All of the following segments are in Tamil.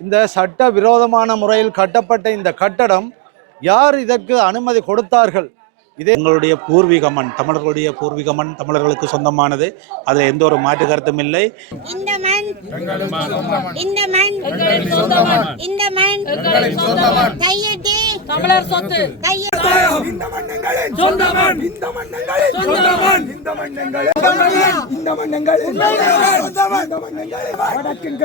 இந்த சட்ட விரோதமான முறையில் கட்டப்பட்ட இந்த கட்டடம் யார் இதற்கு அனுமதி கொடுத்தார்கள்? இதே எங்களுடைய பூர்வீக மண் தமிழர்களுடைய பூர்வீக மண் தமிழர்களுக்கு சொந்தமானது. அதில் எந்த ஒரு மாற்று கருத்தும் இல்லை. இந்த மண் இந்த மண். இந்த மண். கையெட்டி தமிழர் சொத்து. இந்த மண்ணங்களின் இந்த மண்ணங்களின் இந்த மண்ணங்களின் இந்த மண்ணங்களின் இந்த மண்ணங்களின் வடக்கின்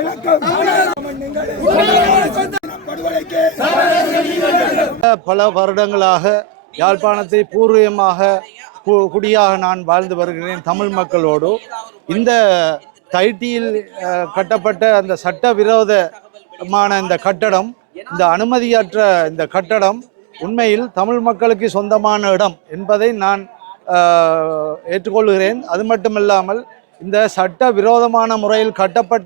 பல வருடங்களாக யாழ்ப்பாணத்தை பூர்வீகமாக கு- குடியாக நான் வாழ்ந்து வருகிறேன் தமிழ் மக்களோடு. இந்த தைட்டியில் கட்டப்பட்ட அந்த சட்டவிரோதமான இந்த கட்டடம் இந்த அனுமதியற்ற இந்த கட்டடம் உண்மையில் தமிழ் மக்களுக்கு சொந்தமான இடம் என்பதை நான் ஏற்றுக்கொள்கிறேன். அது மட்டுமில்லாமல் இந்த சட்ட விரோதமான முறையில் கட்டப்பட்ட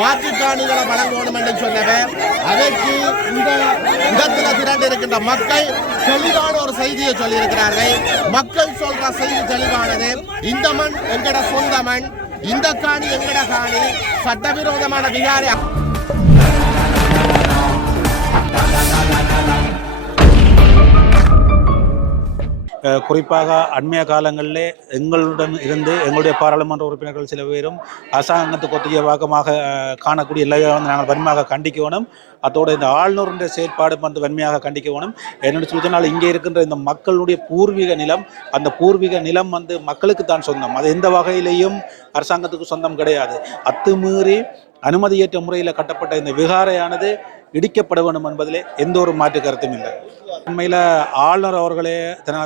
மாற்றுக்காணிகளை வழங்கணும் என்று சொன்னவர் அதற்கு இந்த இடத்துல திரண்டு இருக்கின்ற மக்கள் தெளிவான ஒரு செய்தியை சொல்லியிருக்கிறார்கள். மக்கள் சொல்ற செய்தி தெளிவானது. இந்த மண் எங்கட சொந்த மண் இந்த காணி எங்கட காணி? சட்டவிரோதமான விகாரி குறிப்பாக அண்மைய காலங்களிலே எங்களுடன் இருந்து எங்களுடைய பாராளுமன்ற உறுப்பினர்கள் சில பேரும் அரசாங்கத்துக்கு ஒத்திய வாக்கமாக காணக்கூடிய எல்லாரையும் வந்து நாங்கள் வன்மையாக கண்டிக்கணும். அதோடு இந்த ஆளுநருடைய செயற்பாடு வந்து வன்மையாக கண்டிக்கணும். என்னென்னு சொல்லி சொன்னால் இங்கே இருக்கின்ற இந்த மக்களுடைய பூர்வீக நிலம் அந்த பூர்வீக நிலம் வந்து மக்களுக்கு தான் சொந்தம். அது எந்த வகையிலையும் அரசாங்கத்துக்கு சொந்தம் கிடையாது. அத்துமீறி அனுமதியற்ற முறையில் கட்டப்பட்ட இந்த விகாரையானது இடிக்கப்பட வேண்டும் என்பதிலே எந்த ஒரு மாற்று கருத்தும் இல்லை. உண்மையில் ஆளுநர் அவர்களே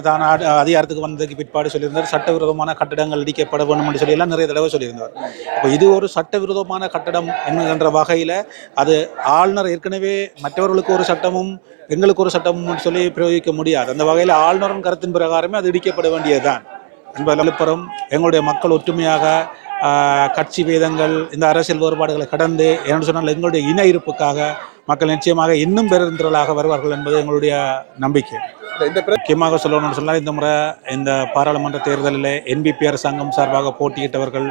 தான் அதிகாரத்துக்கு வந்ததுக்கு பிற்பாடு சொல்லியிருந்தார். சட்டவிரோதமான கட்டடங்கள் இடிக்கப்பட வேண்டும் என்று சொல்லி எல்லாம் நிறைய தடவை சொல்லியிருந்தார். இப்போ இது ஒரு சட்டவிரோதமான கட்டடம் என்கின்ற வகையில் அது ஆளுநர் ஏற்கனவே மற்றவர்களுக்கு ஒரு சட்டமும் எங்களுக்கு ஒரு சட்டமும் சொல்லி பிரயோகிக்க முடியாது. அந்த வகையில் ஆளுநரின் கருத்தின் பிரகாரமே அது இடிக்கப்பட வேண்டியதுதான். என்பதில் எங்களுடைய மக்கள் ஒற்றுமையாக கட்சி பேதங்கள் இந்த அரசியல் வேறுபாடுகளை கடந்து என்னென்னு சொன்னால் எங்களுடைய இன இருப்புக்காக மக்கள் நிச்சயமாக இன்னும் பெருந்திரளாக வருவார்கள் என்பது எங்களுடைய நம்பிக்கை. இந்த முக்கியமாக சொல்லணும்னு சொன்னால் இந்த முறை இந்த பாராளுமன்ற தேர்தலில் என்பிபி அரசாங்கம் சார்பாக போட்டியிட்டவர்கள்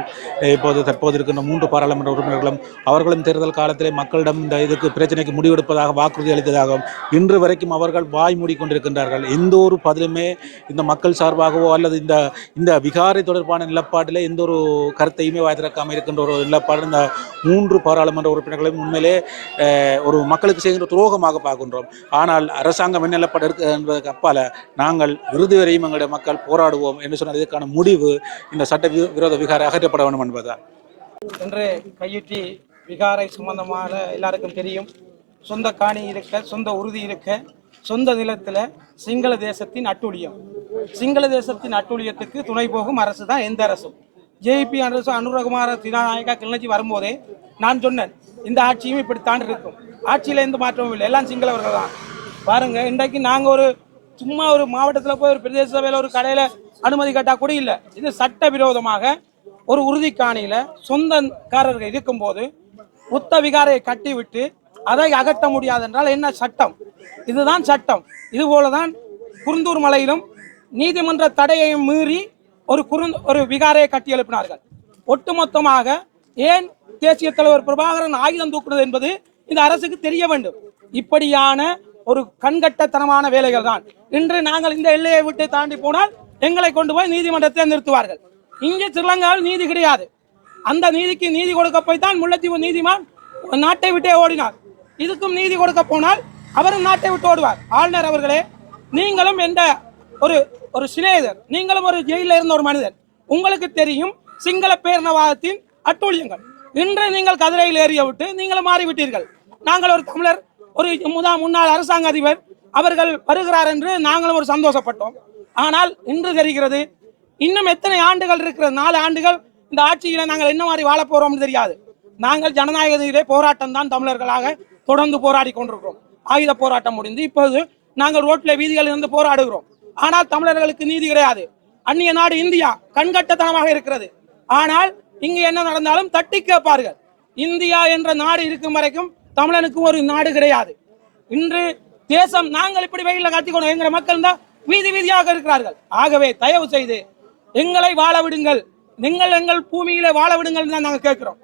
இப்போது தற்போது இருக்கின்ற மூன்று பாராளுமன்ற உறுப்பினர்களும் அவர்களும் தேர்தல் காலத்திலே மக்களிடம் இந்த இதுக்கு பிரச்சனைக்கு முடிவெடுப்பதாக வாக்குறுதி அளித்ததாகவும் இன்று வரைக்கும் அவர்கள் வாய் மூடிக்கொண்டிருக்கின்றார்கள் எந்த ஒரு பதிலுமே இந்த மக்கள் சார்பாகவோ அல்லது இந்த இந்த விகாரை தொடர்பான நிலப்பாட்டிலே எந்த ஒரு கருத்தையுமே வாய் திறக்காமல் இருக்கின்ற ஒரு நிலப்பாடு இந்த மூன்று பாராளுமன்ற உறுப்பினர்களையும் உண்மையிலே ஒரு மக்களுக்கு செய்கின்ற துரோகமாக பார்க்கின்றோம். ஆனால் அரசாங்கம் என்ன நிலப்பாடு இருக்கு என்பதற்கு அப்பால நாங்கள் இறுதி வரையும் எங்களுடைய மக்கள் போராடுவோம் என்று சொன்னால் இதற்கான முடிவு இந்த சட்ட விரோத விகாரை அகற்றப்பட வேண்டும் என்பதுதான். என்று கையுற்றி விகாரை சம்பந்தமான எல்லாருக்கும் தெரியும். சொந்த காணி இருக்க சொந்த உறுதி இருக்க சொந்த நிலத்தில் சிங்கள தேசத்தின் அட்டூழியம். சிங்கள தேசத்தின் அட்டூழியத்துக்கு துணை போகும் அரசு தான் எந்த அரசும். ஜேபி அரசு அனுரகுமார தினாநாயகா கிளர்ச்சி வரும்போதே நான் சொன்னேன் இந்த ஆட்சியும் இப்படித்தான் இருக்கும். ஆட்சியில் எந்த மாற்றமும் இல்லை எல்லாம் சிங்களவர்கள் தான் பாருங்க இன்றைக்கு நாங்கள் ஒரு சும்மா ஒரு மாவட்டத்தில் போய் ஒரு பிரதேச சபையில் ஒரு கடையில் அனுமதி கேட்டால் கூட இல்லை. இது சட்டவிரோதமாக ஒரு உறுதி காணியில் சொந்தக்காரர்கள் இருக்கும்போது புத்த விகாரையை கட்டிவிட்டு அதை அகற்ற முடியாது என்றால் என்ன சட்டம்? இதுதான் சட்டம். இதுபோல தான் குருந்தூர் மலையிலும் நீதிமன்ற தடையையும் மீறி ஒரு குறுந் ஒரு விகாரையை கட்டி எழுப்பினார்கள். ஒட்டுமொத்தமாக ஏன் தேசிய தலைவர் பிரபாகரன் ஆயுதம் தூக்குனது என்பது இந்த அரசுக்கு தெரிய வேண்டும். இப்படியான ஒரு கண்கட்டத்தனமான வேலைகள் தான் இன்று நாங்கள் இந்த எல்லையை விட்டு தாண்டி போனால் எங்களை கொண்டு போய் நீதிமன்றத்தில் நிறுத்துவார்கள். இங்கே ஸ்ரீலங்காவில் நீதி கிடையாது. அந்த நீதிக்கு நீதி கொடுக்க போய் தான் முல்லைத்தீவு நீதிமான் நாட்டை விட்டே ஓடினார். இதுக்கும் நீதி கொடுக்க போனால் அவரும் நாட்டை விட்டு ஓடுவார். ஆளுநர் அவர்களே நீங்களும் எந்த ஒரு ஒரு சிநேகிதர் நீங்களும் ஒரு ஜெயிலில் இருந்த ஒரு மனிதர் உங்களுக்கு தெரியும் சிங்கள பேரினவாதத்தின் அட்டூழியங்கள். இன்று நீங்கள் கதிரையில் ஏறிய விட்டு நீங்களும் மாறிவிட்டீர்கள். நாங்கள் ஒரு தமிழர் ஒரு முதா முன்னாள் அரசாங்க அதிபர் அவர்கள் வருகிறார் என்று நாங்களும் ஒரு சந்தோஷப்பட்டோம். ஆனால் இன்று தெரிகிறது இன்னும் எத்தனை ஆண்டுகள் இருக்கிறது நாலு ஆண்டுகள் இந்த ஆட்சியில நாங்கள் என்ன மாதிரி வாழ போறோம்னு தெரியாது. நாங்கள் ஜனநாயகத்திலே போராட்டம் தான் தமிழர்களாக தொடர்ந்து போராடி கொண்டிருக்கிறோம். ஆயுத போராட்டம் முடிந்து இப்போது நாங்கள் ரோட்ல வீதிகளில் இருந்து போராடுகிறோம். ஆனால் தமிழர்களுக்கு நீதி கிடையாது. அந்நிய நாடு இந்தியா கண்கட்டத்தனமாக இருக்கிறது. ஆனால் இங்கு என்ன நடந்தாலும் தட்டி கேட்பார்கள். இந்தியா என்ற நாடு இருக்கும் வரைக்கும் தமிழனுக்கும் ஒரு நாடு கிடையாது. இன்று தேசம் நாங்கள் இப்படி வெயில காட்டிக்கணும் எங்கிற மக்கள் தான் வீதி வீதியாக இருக்கிறார்கள். ஆகவே தயவு செய்து எங்களை வாழ விடுங்கள். நீங்கள் எங்கள் பூமியில வாழ விடுங்கள் தான் நாங்கள் கேட்கிறோம்.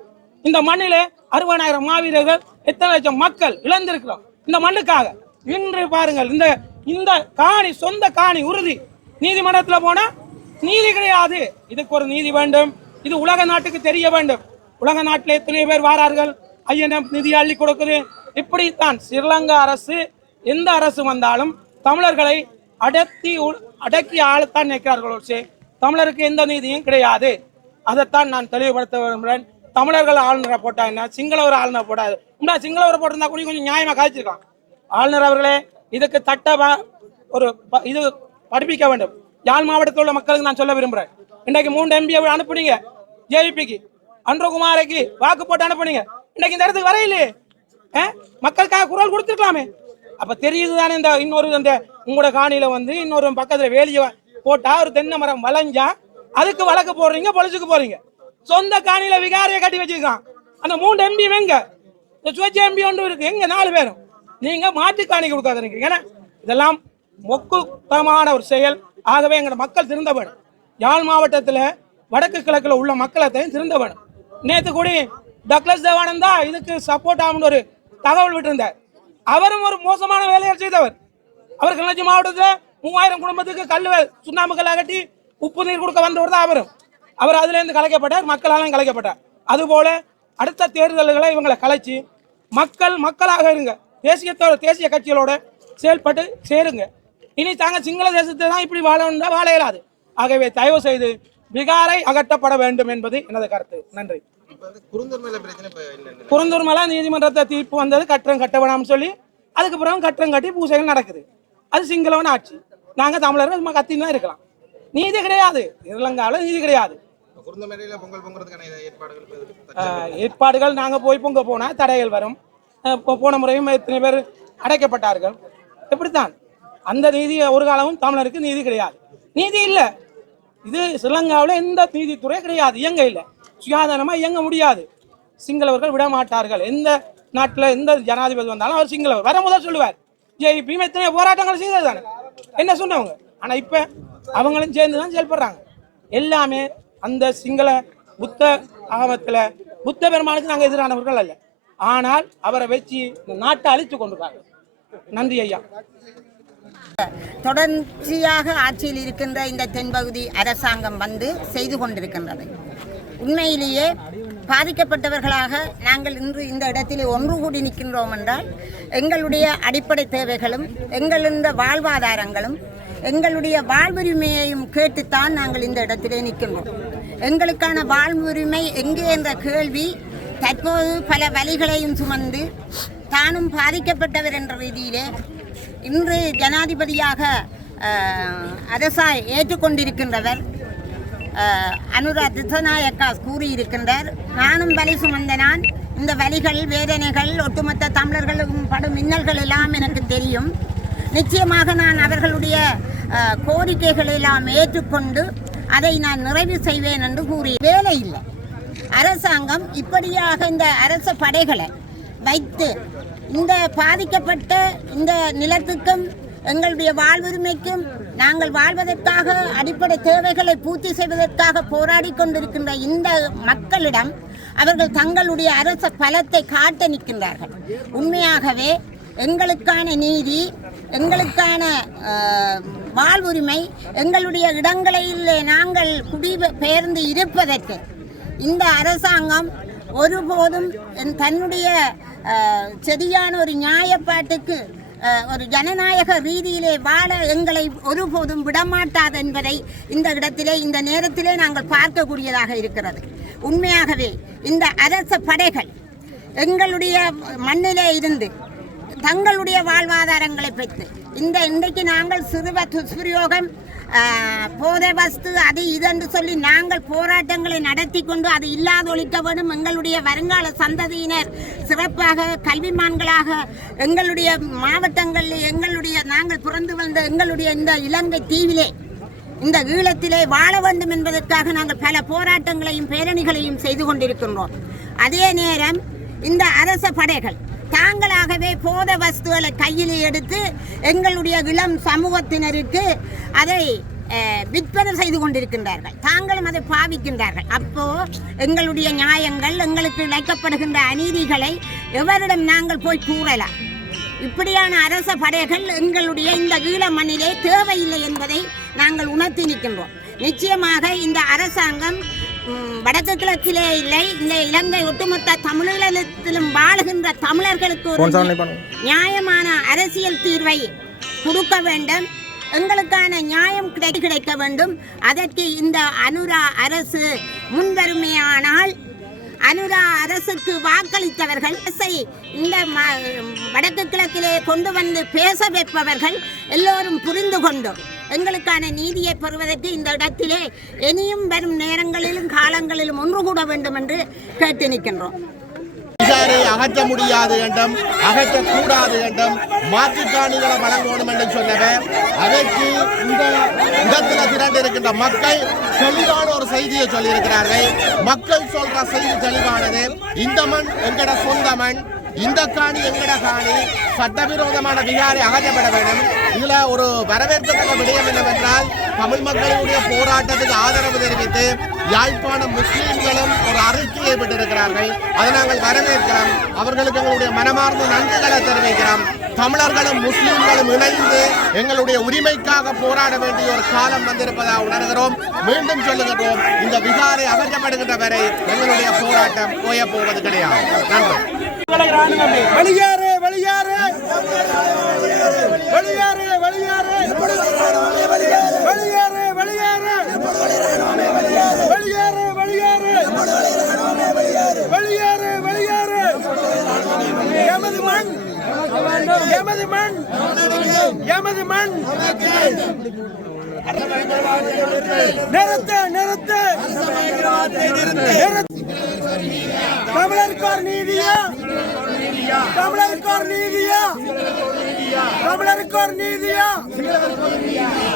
இந்த மண்ணில அறுபதாயிரம் மாவீரர்கள் எத்தனை லட்சம் மக்கள் இழந்திருக்கிறோம். இந்த மண்ணுக்காக இன்று பாருங்கள் இந்த இந்த காணி சொந்த காணி உறுதி. நீதிமன்றத்தில் போனா நீதி கிடையாது. இதுக்கு ஒரு நீதி வேண்டும். இது உலக நாட்டுக்கு தெரிய வேண்டும். உலக நாட்டில் எத்தனை பேர் வாரார்கள். ஐஎன்எம் நிதி அள்ளி கொடுக்குது. இப்படித்தான் ஸ்ரீலங்கா அரசு எந்த அரசு வந்தாலும் தமிழர்களை அடக்கி உ- அடக்கி ஆளத்தான் நிற்கிறார்கள் ஒழிச்சு தமிழருக்கு எந்த நீதியும் கிடையாது. அதைத்தான் நான் தெளிவுபடுத்த விரும்புகிறேன். தமிழர்கள் ஆளுநரை போட்டா என்ன? சிங்களவர் ஆளுநர் போட்டாது உண்டா சிங்களவரை போட்டிருந்தா கூட கொஞ்சம் நியாயமாக காய்ச்சிருக்கலாம். ஆளுநர் அவர்களே இதுக்கு தட்ட ஒரு ப- இது படிப்பிக்க வேண்டும். யாழ் மாவட்டத்தில் உள்ள மக்களுக்கு நான் சொல்ல விரும்புகிறேன். இன்றைக்கு மூன்று எம்பி அனுப்புனீங்க. ஜேவிபிக்கு அன்றகுமாரைக்கு வாக்கு போட்டு அனுப்புனீங்க. இன்னைக்கு இந்த இடத்துக்கு வரையிலே மக்களுக்காக குரல் கொடுத்துருக்கலாமே. அப்ப தெரியுது தானே இந்த இன்னொரு அந்த உங்களோட காணியில வந்து இன்னொரு பக்கத்துல வேலியை போட்டா ஒரு தென்னை மரம் வளைஞ்சா அதுக்கு வழக்கு போடுறீங்க பொழைச்சுக்கு போறீங்க. சொந்த காணியில விகாரையை கட்டி வச்சிருக்கான். அந்த மூணு எம்பி எங்க? இந்த சுவச்ச எம்பி ஒன்று இருக்கு. எங்க நாலு பேரும். நீங்க மாட்டு காணி கொடுக்காதீங்க ஏன்னா இதெல்லாம் மொக்குத்தமான ஒரு செயல். ஆகவே எங்களோட மக்கள் திருந்த வேணும் யாழ் மாவட்டத்துல வடக்கு கிழக்குல உள்ள மக்களத்தையும் திருந்த வேணும் நேத்து கூட டக்ளஸ் தேவானந்தா இதுக்கு சப்போர்ட் ஆகும்னு ஒரு தகவல் விட்டிருந்தார். அவரும் ஒரு மோசமான வேலையை செய்தவர். அவர் கிளர்ச்சி மாவட்டத்தில் மூவாயிரம் குடும்பத்துக்கு கல் சுண்ணாம்புகள் அகட்டி உப்பு நீர் கொடுக்க வந்தவர் தான் அவரும். அவர் அதுலேருந்து கலைக்கப்பட்டார் மக்களாலும் கலைக்கப்பட்டார். அதுபோல அடுத்த தேர்தல்களை இவங்களை கலைச்சி மக்கள் மக்களாக இருங்க. தேசியத்தோட தேசிய கட்சிகளோட செயல்பட்டு சேருங்க. இனி தாங்க சிங்கள தேசத்தை தான் இப்படி வாழணும்னா வாழ இயலாது. ஆகவே தயவு செய்து விகாரை அகற்றப்பட வேண்டும் என்பது எனது கருத்து. நன்றி. குருந்தூர் மேல நீதிமன்றத்தை தீர்ப்பு வந்தது கட்டணம் கட்ட வேணாம்னு சொல்லி அதுக்கு பிறகு கட்டணம் கட்டி பூசைகள் நடக்குது. அது சிங்களவன் ஆட்சி. நாங்க தமிழர்கள் சும்மா கத்தின்னு தான் இருக்கலாம். நீதி கிடையாது. இலங்காவில் நீதி கிடையாது. ஏற்பாடுகள் நாங்க போய் பொங்க போனா தடைகள் வரும். போன முறையும் எத்தனை பேர் அடைக்கப்பட்டார்கள். இப்படித்தான். அந்த நீதி ஒரு காலமும் தமிழருக்கு நீதி கிடையாது. நீதி இல்லை. இது ஸ்ரீலங்காவில் எந்த நீதித்துறை கிடையாது. இயங்க இல்லை. சுயாதீனமா இயங்க முடியாது. சிங்களவர்கள் விட மாட்டார்கள் எந்த நாட்டில் எந்த ஜனாதிபதி வந்தாலும் அவர் சிங்களவர். வர முதல் சொல்லுவார் ஜேபியும் எத்தனை போராட்டங்கள் செய்தது தானே? என்ன சொன்னவங்க? ஆனால் இப்போ அவங்களும் சேர்ந்து தான் செயல்படுறாங்க எல்லாமே அந்த சிங்கள புத்த ஆகமத்தில் புத்த பெருமானுக்கு நாங்கள் எதிரானவர்கள் அல்ல. ஆனால் அவரை வச்சு இந்த நாட்டை அழித்து கொண்டிருக்காங்க. நன்றி ஐயா. தொடர்ச்சியாக ஆட்சியில் இருக்கின்ற இந்த தென்பகுதி அரசாங்கம் வந்து செய்து கொண்டிருக்கின்றது. உண்மையிலேயே பாதிக்கப்பட்டவர்களாக நாங்கள் இன்று இந்த இடத்திலே ஒன்று கூடி நிற்கின்றோம் என்றால் எங்களுடைய அடிப்படை தேவைகளும் எங்களுடைய வாழ்வாதாரங்களும் எங்களுடைய வாழ்வுரிமையையும் கேட்டுத்தான் நாங்கள் இந்த இடத்திலே நிற்கின்றோம். எங்களுக்கான வாழ்வுரிமை எங்கே என்ற கேள்வி தற்போது பல வழிகளையும் சுமந்து தானும் பாதிக்கப்பட்டவர் என்ற ரீதியிலே இன்று ஜனாதிபதியாக அரசாய் ஏற்றுக்கொண்டிருக்கின்றவர். அனுரா திசநாயக்கா கூறியிருக்கின்றார். நானும் வலி சுமந்த நான். இந்த வலிகள் வேதனைகள் ஒட்டுமொத்த தமிழர்களுக்கும் படும் மின்னல்கள் எல்லாம் எனக்கு தெரியும். நிச்சயமாக நான் அவர்களுடைய கோரிக்கைகளெல்லாம் எல்லாம் ஏற்றுக்கொண்டு அதை நான் நிறைவு செய்வேன் என்று கூறி வேலை இல்லை. அரசாங்கம் இப்படியாக இந்த அரச படைகளை வைத்து இந்த பாதிக்கப்பட்ட இந்த நிலத்துக்கும் எங்களுடைய வாழ்வுரிமைக்கும் நாங்கள் வாழ்வதற்காக அடிப்படை தேவைகளை பூர்த்தி செய்வதற்காக போராடி கொண்டிருக்கின்ற இந்த மக்களிடம் அவர்கள் தங்களுடைய அரச பலத்தை காட்ட நிற்கின்றார்கள். உண்மையாகவே எங்களுக்கான நீதி எங்களுக்கான வாழ்வுரிமை எங்களுடைய இடங்களில் நாங்கள் குடி பெயர்ந்து இருப்பதற்கு இந்த அரசாங்கம் ஒருபோதும் என் தன்னுடைய சரியான ஒரு நியாயப்பாட்டுக்கு ஒரு ஜனநாயக ரீதியிலே வாழ எங்களை ஒருபோதும் விடமாட்டாது என்பதை இந்த இடத்திலே இந்த நேரத்திலே நாங்கள் பார்க்கக்கூடியதாக இருக்கிறது. உண்மையாகவே இந்த அரச படைகள் எங்களுடைய மண்ணிலே இருந்து தங்களுடைய வாழ்வாதாரங்களை பெற்று. இந்த இன்றைக்கு நாங்கள் சிறுவ துஷ்பிரயோகம் போதை வஸ்து அது இதென்று சொல்லி நாங்கள் போராட்டங்களை நடத்தி கொண்டு அது இல்லாதொழிக்க வேண்டும் எங்களுடைய வருங்கால சந்ததியினர் சிறப்பாக கல்விமான்களாக எங்களுடைய மாவட்டங்களில் எங்களுடைய நாங்கள் பிறந்து வந்த எங்களுடைய இந்த இலங்கை தீவிலே இந்த ஈழத்திலே வாழ வேண்டும் என்பதற்காக நாங்கள் பல போராட்டங்களையும் பேரணிகளையும் செய்து கொண்டிருக்கின்றோம். அதே நேரம் இந்த அரச படைகள் தாங்களாகவே போத வஸ்துகளை கையில் எடுத்து எங்களுடைய இளம் சமூகத்தினருக்கு அதை விற்பனை செய்து கொண்டிருக்கின்றார்கள். தாங்களும் அதை பாவிக்கின்றார்கள். அப்போ எங்களுடைய நியாயங்கள் எங்களுக்கு இழைக்கப்படுகின்ற அநீதிகளை எவரிடம் நாங்கள் போய் கூறலாம்? இப்படியான அரச படைகள் எங்களுடைய இந்த ஈழ மண்ணிலே தேவையில்லை என்பதை நாங்கள் உணர்த்தி நிற்கின்றோம். நிச்சயமாக இந்த அரசாங்கம் கிழக்கிலே இல்லை இந்த இலங்கை ஒட்டுமொத்த தமிழீழத்திலும் வாழுகின்ற தமிழர்களுக்கு ஒரு நியாயமான அரசியல் தீர்வை கொடுக்க வேண்டும். எங்களுக்கான நியாயம் கிடை கிடைக்க வேண்டும். அதற்கு இந்த அனுரா அரசு முன்வருமையானால் அனுரா அரசுக்கு வாக்களித்தவர்கள் அரசை இந்த வடக்கு கிழக்கிலே கொண்டு வந்து பேச வைப்பவர்கள் எல்லோரும் புரிந்து கொண்டோம். எங்களுக்கான நீதியை பெறுவதற்கு இந்த இடத்திலே இனியும் வரும் நேரங்களிலும் காலங்களிலும் ஒன்று கூட வேண்டும் என்று கேட்டு நிற்கின்றோம். அகற்ற முடியாது என்றும் அகற்றக்கூடாது என்றும் மாற்றுக்காணிகளை வழங்கணும் என்று சொன்னவர் அதற்கு இந்த இடத்துல திரண்டு இருக்கின்ற மக்கள் தெளிவான ஒரு செய்தியை சொல்லியிருக்கிறார்கள். மக்கள் சொல்ற செய்தி தெளிவானது. இந்த மண் எங்கட சொந்த மண்? இந்த காணி எங்கட காணி? சட்டவிரோதமான விகாரை அகற்றப்பட வேண்டும். இதுல ஒரு வரவேற்கத்தக்க விடயம் என்னவென்றால் தமிழ் மக்களுடைய போராட்டத்துக்கு ஆதரவு தெரிவித்து யாழ்ப்பாணம் முஸ்லீம்களும் ஒரு அறிக்கையை விட்டிருக்கிறார்கள் அதை நாங்கள் வரவேற்கிறோம். அவர்களுக்கு எங்களுடைய மனமார்ந்த நன்றிகளை தெரிவிக்கிறோம். தமிழர்களும் முஸ்லீம்களும் இணைந்து எங்களுடைய உரிமைக்காக போராட வேண்டிய ஒரு காலம் வந்திருப்பதாக உணர்கிறோம். மீண்டும் சொல்லுகிறோம் இந்த விகாரை அகற்றப்படுகின்ற வரை எங்களுடைய போராட்டம் போய போவது கிடையாது. நன்றி. வெளியேறு வெளியேறு. வெளியேறு வெளியேறு. வெளியேறு வெளியேறு. வெளியேறு வெளியேறு. வெளியேறு வெளியேறு. எமது மண் எமது மண் எமது மண். நிறுத்து நிறுத்து. நிறுத்து. தமிழருக்கார் நீதியா? தமிழருக்கார் நீதியா? தமிழருக்கார் நீதியா?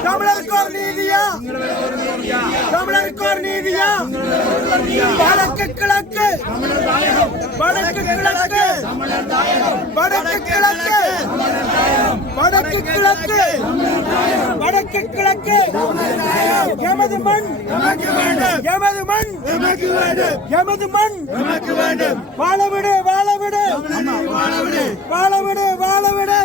தமிழருக்கார் நீதியா? தமிழருக்கார் நீதியா? வடக்கு கிழக்கு. வடக்கு கிழக்கு. வடக்கு கிழக்கு. வடக்கு கிழக்கு. வடக்கு கிழக்கு. எமது மண். எமது மண். எமது மண். வாழவிடு வாழவிடு வாழவிடு. வாழவிடு வாழவிடு.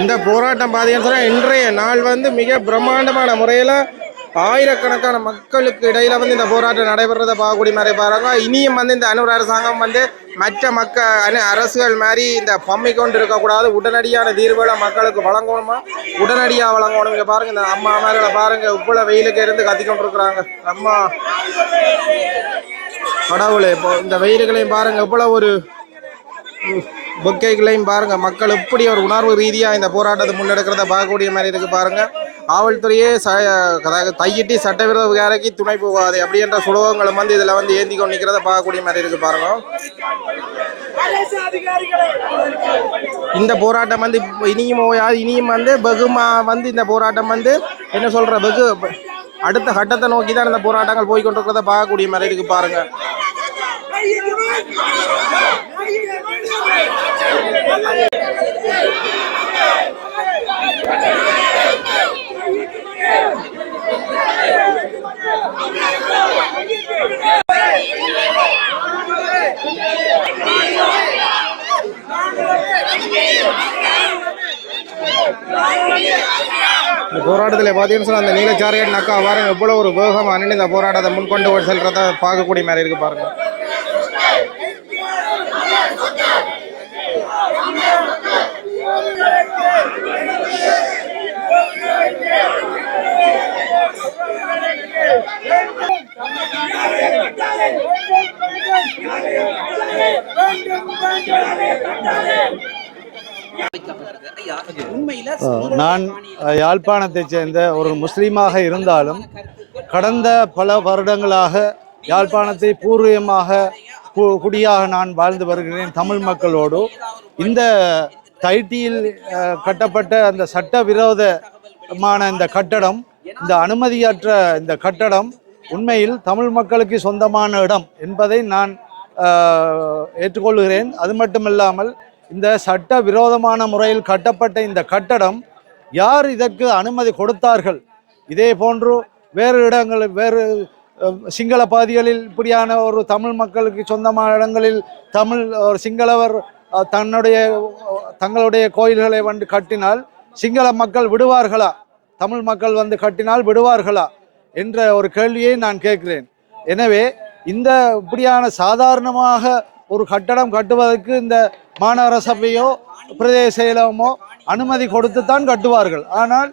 இந்த போராட்டம் பார்த்தீங்கன்னு சொன்னால் இன்றைய நாள் வந்து மிக பிரம்மாண்டமான முறையில் ஆயிரக்கணக்கான மக்களுக்கு இடையில வந்து இந்த போராட்டம் நடைபெறதை பார்க்கக்கூடிய மாதிரி பாருங்க. இனியும் வந்து இந்த அனுர் அரசாங்கம் வந்து மற்ற மக்க அரசுகள் மாதிரி இந்த பம்மி கொண்டு இருக்கக்கூடாது. உடனடியான தீர்வுகளை மக்களுக்கு வழங்கணுமா? உடனடியாக வழங்கணும். இங்கே பாருங்க இந்த அம்மா அம்மார்களை பாருங்க இவ்வளோ வெயிலுக்கு இருந்து கத்திக்கொண்டு இருக்கிறாங்க அம்மா. கடவுளே இப்போ இந்த வெயில்களையும் பாருங்க இவ்வளோ ஒரு பொக்கைகளையும் பாருங்கள் மக்கள் எப்படி ஒரு உணர்வு ரீதியாக இந்த போராட்டத்தை முன்னெடுக்கிறத பார்க்கக்கூடிய மாதிரி இருக்குது பாருங்கள் காவல்துறையே ச அதாவது தையிட்டி சட்டவிரோத விகாரைக்கு துணை போகாது அப்படின்ற சுலோகங்களும் வந்து இதில் வந்து ஏந்தி கொண்டு நிற்கிறத பார்க்கக்கூடிய மாதிரி இருக்குது பாருங்கள் இந்த போராட்டம் வந்து இனியும் இனியும் வந்து வெகுமா வந்து இந்த போராட்டம் வந்து என்ன சொல்கிற வெகு அடுத்த கட்டத்தை நோக்கி தான் இந்த போராட்டங்கள் போய்கொண்டிருக்கிறத பார்க்கக்கூடிய மாதிரி இருக்குது பாருங்கள் இந்த போராட்டத்தில் பார்த்தீங்கன்னு சொன்னா அந்த நீலச்சாரியன் நக்கா வாரம் எவ்வளோ ஒரு வேகம் அண்ணன் இந்த போராட்டத்தை முன்கொண்டு செல்றதை பார்க்கக்கூடிய மாதிரி இருக்கு பாருங்க. நான் யாழ்ப்பாணத்தைச் சேர்ந்த ஒரு முஸ்லீமாக இருந்தாலும் கடந்த பல வருடங்களாக யாழ்ப்பாணத்தை பூர்வீகமாக கு- குடியாக நான் வாழ்ந்து வருகிறேன் தமிழ் மக்களோடு. இந்த தைட்டியில் கட்டப்பட்ட அந்த சட்டவிரோதமான இந்த கட்டடம் இந்த அனுமதியற்ற இந்த கட்டடம் உண்மையில் தமிழ் மக்களுக்கு சொந்தமான இடம் என்பதை நான் ஏற்றுக்கொள்கிறேன். அது மட்டுமில்லாமல் இந்த சட்ட விரோதமான முறையில் கட்டப்பட்ட இந்த கட்டடம் யார் இதற்கு அனுமதி கொடுத்தார்கள்? இதே போன்று வேறு இடங்களில் வேறு சிங்கள பாதிகளில் இப்படியான ஒரு தமிழ் மக்களுக்கு சொந்தமான இடங்களில் தமிழ் ஒரு சிங்களவர் தன்னுடைய தங்களுடைய கோயில்களை வந்து கட்டினால் சிங்கள மக்கள் விடுவார்களா? தமிழ் மக்கள் வந்து கட்டினால் விடுவார்களா? என்ற ஒரு கேள்வியை நான் கேட்கிறேன். எனவே இந்த இப்படியான சாதாரணமாக ஒரு கட்டடம் கட்டுவதற்கு இந்த மாநகர சபையோ பிரதேச செயலகமோ அனுமதி கொடுத்து தான் கட்டுவார்கள். ஆனால்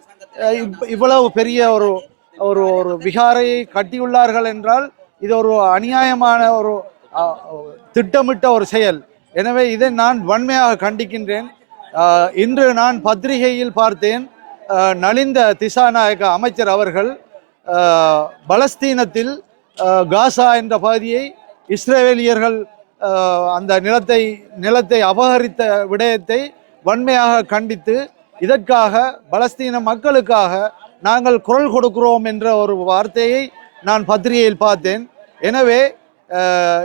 இவ்- இவ்வளவு பெரிய ஒரு ஒரு ஒரு விகாரையை கட்டியுள்ளார்கள் என்றால் இது ஒரு அநியாயமான ஒரு திட்டமிட்ட ஒரு செயல். எனவே இதை நான் வன்மையாக கண்டிக்கின்றேன். இன்று நான் பத்திரிகையில் பார்த்தேன் நலிந்த திசாநாயக அமைச்சர் அவர்கள் பலஸ்தீனத்தில் காசா என்ற பகுதியை இஸ்ரேலியர்கள் அந்த நிலத்தை நிலத்தை அபகரித்த விடயத்தை வன்மையாக கண்டித்து இதற்காக பலஸ்தீன மக்களுக்காக நாங்கள் குரல் கொடுக்கிறோம் என்ற ஒரு வார்த்தையை நான் பத்திரிகையில் பார்த்தேன். எனவே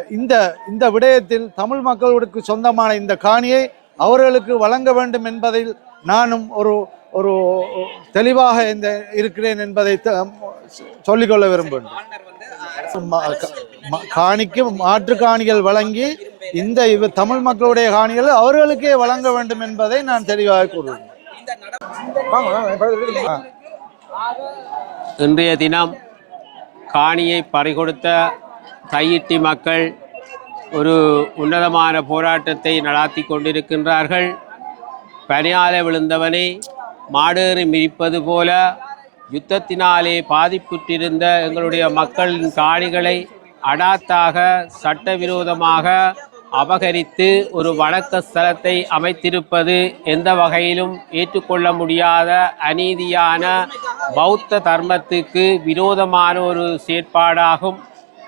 இந்த இந்த விடயத்தில் தமிழ் மக்களுக்கு சொந்தமான இந்த காணியை அவர்களுக்கு வழங்க வேண்டும் என்பதில் நானும் ஒரு ஒரு தெளிவாக இந்த இருக்கிறேன் என்பதை சொல்லிக்கொள்ள விரும்புகிறேன் காணிக்கு மாற்று காணிகள் வழங்கி இந்த இவ தமிழ் மக்களுடைய காணிகள் அவர்களுக்கே வழங்க வேண்டும் என்பதை நான் தெளிவாக கூறுவேன் இன்றைய தினம் காணியை பறிகொடுத்த தையிட்டி மக்கள் ஒரு உன்னதமான போராட்டத்தை நடாத்தி கொண்டிருக்கின்றார்கள். பனியால விழுந்தவனை மாடேறி மிதிப்பது போல யுத்தத்தினாலே பாதிப்புற்றிருந்த எங்களுடைய மக்களின் காணிகளை அடாத்தாக சட்டவிரோதமாக அபகரித்து ஒரு வணக்க ஸ்தலத்தை அமைத்திருப்பது எந்த வகையிலும் ஏற்றுக்கொள்ள முடியாத அநீதியான பௌத்த தர்மத்துக்கு விரோதமான ஒரு செயற்பாடாகும்.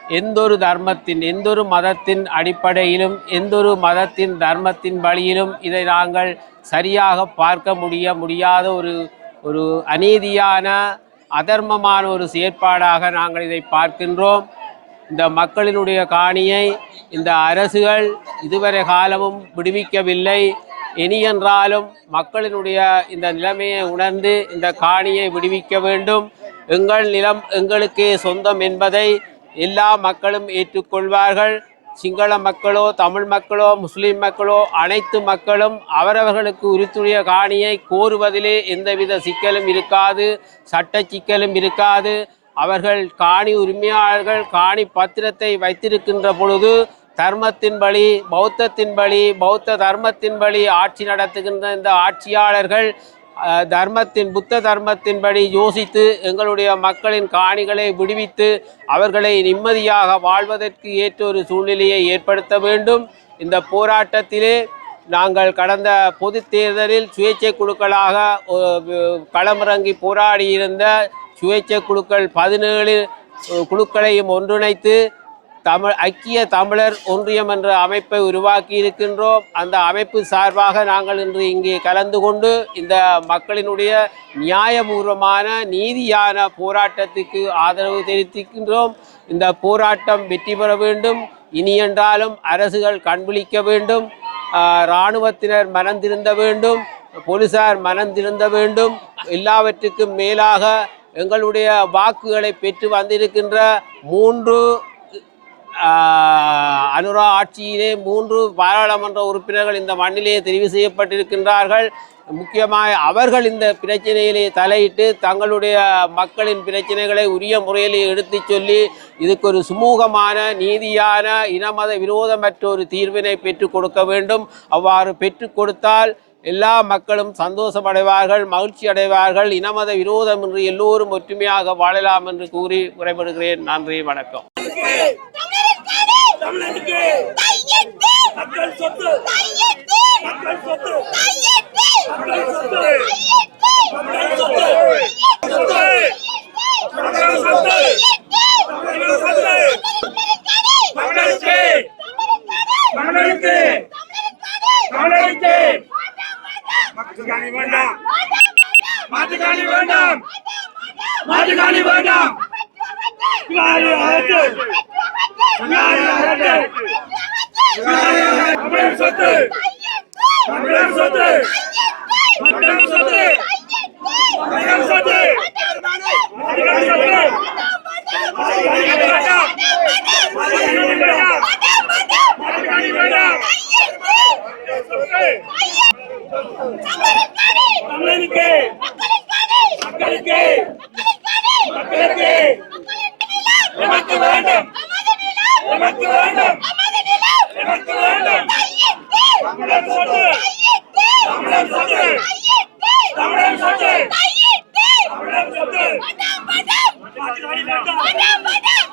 எந்தொரு தர்மத்தின் எந்தொரு மதத்தின் அடிப்படையிலும் எந்தொரு மதத்தின் தர்மத்தின் வழியிலும் இதை நாங்கள் சரியாக பார்க்க முடிய முடியாத ஒரு ஒரு அநீதியான அதர்மமான ஒரு செயற்பாடாக நாங்கள் இதை பார்க்கின்றோம். இந்த மக்களினுடைய காணியை இந்த அரசுகள் இதுவரை காலமும் விடுவிக்கவில்லை. இனி என்றாலும் மக்களினுடைய இந்த நிலைமையை உணர்ந்து இந்த காணியை விடுவிக்க வேண்டும். எங்கள் நிலம் எங்களுக்கே சொந்தம் என்பதை எல்லா மக்களும் ஏற்றுக்கொள்வார்கள். சிங்கள மக்களோ தமிழ் மக்களோ முஸ்லீம் மக்களோ அனைத்து மக்களும் அவரவர்களுக்கு உரித்துடைய காணியை கோருவதிலே எந்தவித சிக்கலும் இருக்காது சட்ட சிக்கலும் இருக்காது. அவர்கள் காணி உரிமையாளர்கள் காணி பத்திரத்தை வைத்திருக்கின்ற பொழுது தர்மத்தின் பௌத்தத்தின்படி பௌத்தத்தின் பௌத்த தர்மத்தின்படி ஆட்சி நடத்துகின்ற இந்த ஆட்சியாளர்கள் தர்மத்தின் புத்த தர்மத்தின்படி யோசித்து எங்களுடைய மக்களின் காணிகளை விடுவித்து அவர்களை நிம்மதியாக வாழ்வதற்கு ஏற்ற ஒரு சூழ்நிலையை ஏற்படுத்த வேண்டும். இந்த போராட்டத்திலே நாங்கள் கடந்த பொது தேர்தலில் சுயேட்சை குழுக்களாக களமிறங்கி போராடியிருந்த சுயேட்சை குழுக்கள் பதினேழு குழுக்களையும் ஒன்றிணைத்து தமிழ் ஐக்கிய தமிழர் ஒன்றியம் என்ற அமைப்பை உருவாக்கி இருக்கின்றோம் அந்த அமைப்பு சார்பாக நாங்கள் இன்று இங்கே கலந்து கொண்டு இந்த மக்களினுடைய நியாயபூர்வமான நீதியான போராட்டத்துக்கு ஆதரவு தெரிவிக்கின்றோம் இந்த போராட்டம் வெற்றி பெற வேண்டும். இனி என்றாலும் அரசுகள் கண்விழிக்க வேண்டும். ஆஹ், இராணுவத்தினர் மனந்திருந்த வேண்டும். போலீசார் மனந்திருந்த வேண்டும். எல்லாவற்றுக்கும் மேலாக எங்களுடைய வாக்குகளை பெற்று வந்திருக்கின்ற மூன்று அனுரா ஆட்சியிலே மூன்று பாராளுமன்ற உறுப்பினர்கள் இந்த மண்ணிலே தெரிவு செய்யப்பட்டிருக்கின்றார்கள். முக்கியமாக அவர்கள் இந்த பிரச்சனையிலே தலையிட்டு தங்களுடைய மக்களின் பிரச்சனைகளை உரிய முறையிலே எடுத்துச் சொல்லி இதுக்கு ஒரு சுமூகமான நீதியான இனமத விரோதமற்ற ஒரு தீர்வினை பெற்றுக் கொடுக்க வேண்டும். அவ்வாறு பெற்றுக் கொடுத்தால் எல்லா மக்களும் சந்தோஷமடைவார்கள் மகிழ்ச்சி அடைவார்கள். இனமத விரோதம் என்று எல்லோரும் ஒற்றுமையாக வாழலாம் என்று கூறி உரைபடுகிறேன் நன்றி வணக்கம். தமிழனுக்கு மக்கள் சொத்து. மக்கள் சொத்து. மக்கள் சொத்து. மக்கள் சொத்து. சொத்து மக்கள் சொத்து. மக்கள் சொத்து. மக்களுக்கு. மக்களுக்கு. மாட்டுக்காணி வேண்டாம். மாட்டுக்காணி வேண்டாம். மாட்டுக்காணி வேண்டாம் பிலாரி அரசு பிலாரி அரசு தமிழர் சொத்து சொத்து சொத்து மக்கள் சொத்து மக்கள் சொத்து மாட்டுக்காணி வேண்டாம் மாட்டுக்காணி வேண்டாம் மாட்டுக்காணி வேண்டாம் சொத்து தமிழனுக்கு மக்களுக்கு மக்களுக்கு எமக்கு வேண்டும். எமக்கு வேண்டும். எமக்கு வேண்டும். தமிழர் சொத்து. தமிழர் சொத்து. தமிழர் சொத்து. தமிழர் சொத்து.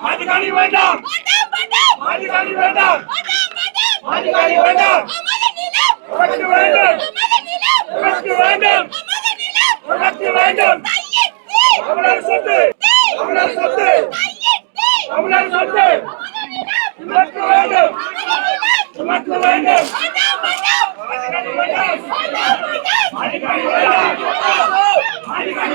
மாட்டுக்காணி வேண்டாம். மாட்டுக்காணி வேண்டாம். மாட்டுக்காணி வேண்டாம். வேண்டாம். வேண்டும். எமக்கு வேண்டும். எமக்கு வேண்டும். தமிழர் சொத்து. தமிழர் சொத்து. தமிழர் சொத்து சுமக்க வேண்டும். சுமக்க வேண்டும். மாட்டுக்காணி வேண்டாம் மாட்டுக்காணி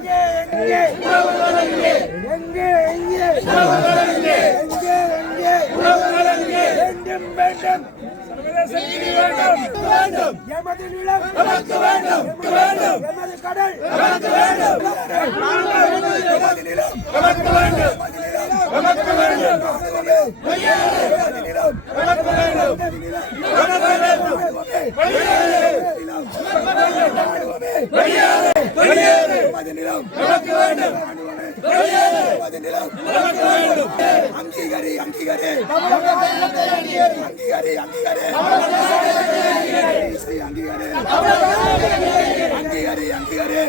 வேண்டாம் எமது நிலம். எமக்கு வேண்டும். வேண்டும். எமது கடல். எமக்கு வேண்டும். எமது நிலம். எமக்கு வேண்டும். எமக்கு வேண்டும். எமது நிலம். எமக்கு வேண்டும். எமக்கு வேண்டும். வெளியேறு அங்கீகரி அங்கீகரி அங்கீகரி அங்கீகரி அங்கீகரி அங்கீகரி அங்கீகரி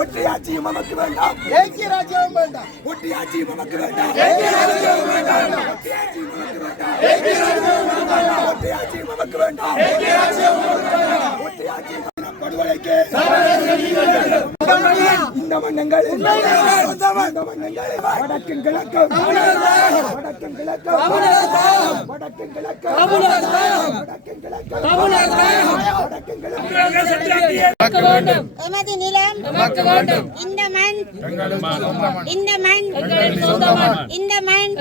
ஒற்றையாட்சியும் நமக்கு வேண்டாம் ஏக்கிய ராஜ்யம் வேண்டாம் ஒற்றையாட்சியும் நமக்கு வேண்டாம் ஏக்கிய ராஜ்யம் வேண்டாம் ஒற்றையாட்சியும் நமக்கு வேண்டாம் ஏக்கிய ராஜ்யம் வேண்டாம் ஒற்றையாட்சியும் நமக்கு வேண்டாம் ஏக்கிய ராஜ்யம் வேண்டாம் ஒற்றையாட்சி படுகொலைக்கு இந்த மன்னங்கள் இந்த மன்னங்கள் வடக்கும் கிழக்கும் வடக்கும் கிழக்கும் வடக்கும் கிழக்கும் வடக்கும் கிழக்கும் வடக்கும் கிழக்கும் எமது நிலம் இந்த மண் இந்த மண் இந்த மண்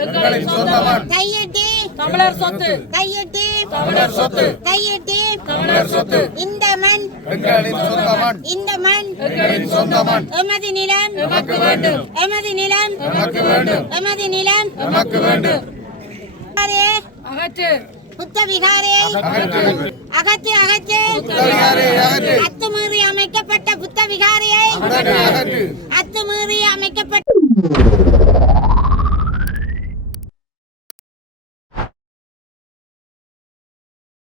கையெட்டி தமிழர் சொத்து. கையெட்டி தமிழர் சொத்து. கையெட்டி தமிழர் சொத்து. இந்த மண் எங்களின் சொந்த மண் இந்த மண் எங்களின் சொந்த மண் எமது நிலம் எமக்கு வேண்டும். எமது நிலம் எமக்கு வேண்டும். எமது நிலம் எமக்கு வேண்டும். அகற்று. புத்த விகாரே அகற்று. அகற்று. அத்துமீறி அமைக்கப்பட்ட புத்த விகாரையை. அத்துமீறி அமைக்கப்பட்ட